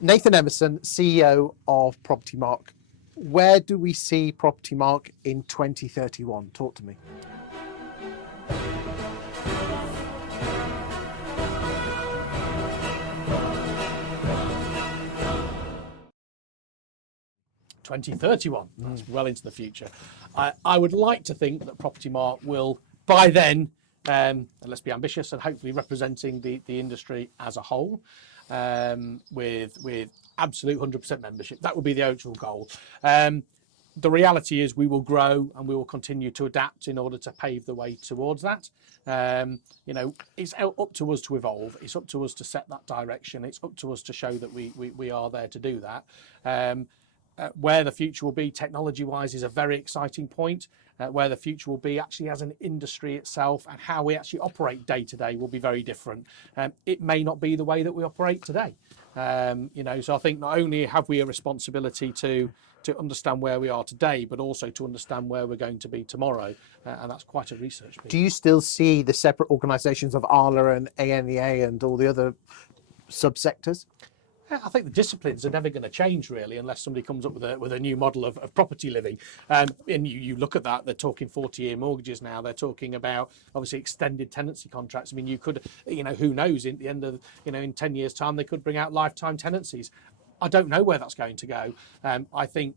Nathan Emerson, CEO of Propertymark. Where do we see Propertymark in 2031? Talk to me. That's well into the future. I would like to think that Propertymark will, by then, and let's be ambitious, and hopefully representing the industry as a whole, with absolute 100% membership. That would be the actual goal. The reality is we will grow and we will continue to adapt in order to pave the way towards that. It's up to us to evolve. It's up to us to set that direction. It's up to us to show that we are there to do that. Where the future will be technology-wise is a very exciting point. Where the future will be actually as an industry itself and how we actually operate day to day will be very different. It may not be the way that we operate today. So I think not only have we a responsibility to understand where we are today, but also to understand where we're going to be tomorrow. And that's quite a research piece. Do you still see the separate organisations of ALA and ANEA and all the other subsectors? I think the disciplines are never going to change really, unless somebody comes up with a new model of property living. And you look at that, they're talking 40-year mortgages now. They're talking about obviously extended tenancy contracts. I mean, you could, who knows? In the end of, in 10 years' time, they could bring out lifetime tenancies. I don't know where that's going to go. I think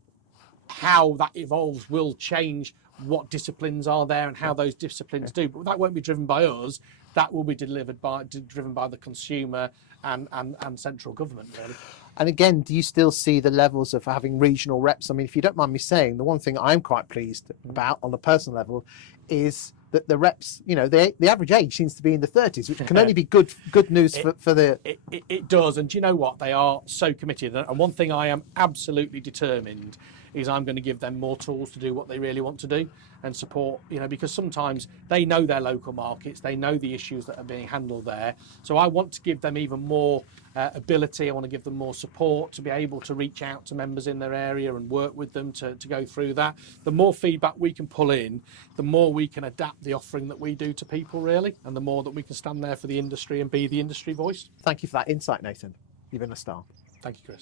how that evolves will change what disciplines are there and how those disciplines do. But that won't be driven by us. That will be driven by the consumer and central government, really. And again, do you still see the levels of having regional reps? I mean, if you don't mind me saying, the one thing I'm quite pleased about on a personal level is that the reps, the average age seems to be in the 30s, which can only be good news for the... It does, and do you know what? They are so committed. And one thing I am absolutely determined is I'm going to give them more tools to do what they really want to do and support, because sometimes they know their local markets, they know the issues that are being handled there. So I want to give them even more ability. I want to give them more support to be able to reach out to members in their area and work with them to go through that. The more feedback we can pull in, the more we can adapt the offering that we do to people, really, and the more that we can stand there for the industry and be the industry voice. Thank you for that insight, Nathan. You've been a star. Thank you,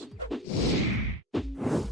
Chris.